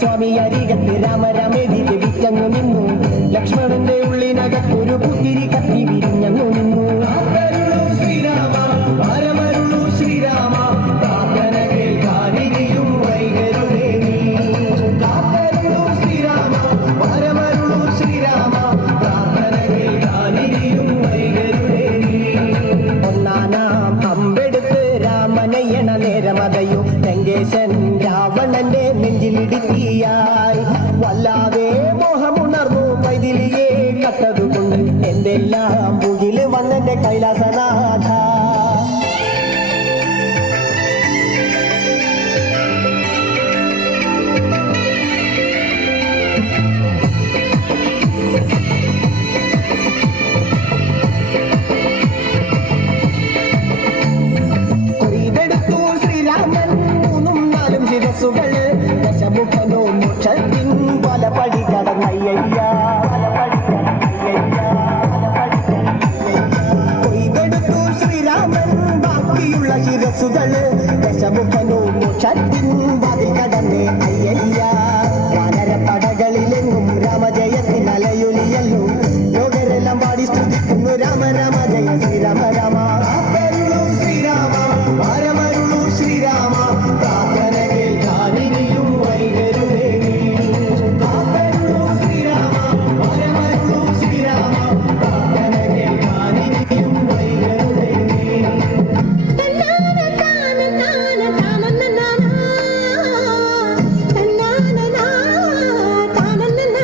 സ്വാമി ലക്ഷ്മണന്റെ ഉള്ളിനകത്തൊരു പുത്തിരി കത്തി ഇടുക്കിയായി വല്ലാതെ മോഹമുണർന്നു മൈതിലിയെ കട്ടതുകൊണ്ട് എന്തെല്ലാം മുകിൽ വന്നെന്റെ കൈലാസ ദശമുഖനോ മുക്ഷത്തിൻ വലപടി കടന്നയ്യ കൊയ്തെടുത്തു ശ്രീരാമൻ ബാക്കിയുള്ള ശിരസുകൾ ദശമുഖനോ മുക്ഷത്തിൻ വതിൽ കടന്നേ.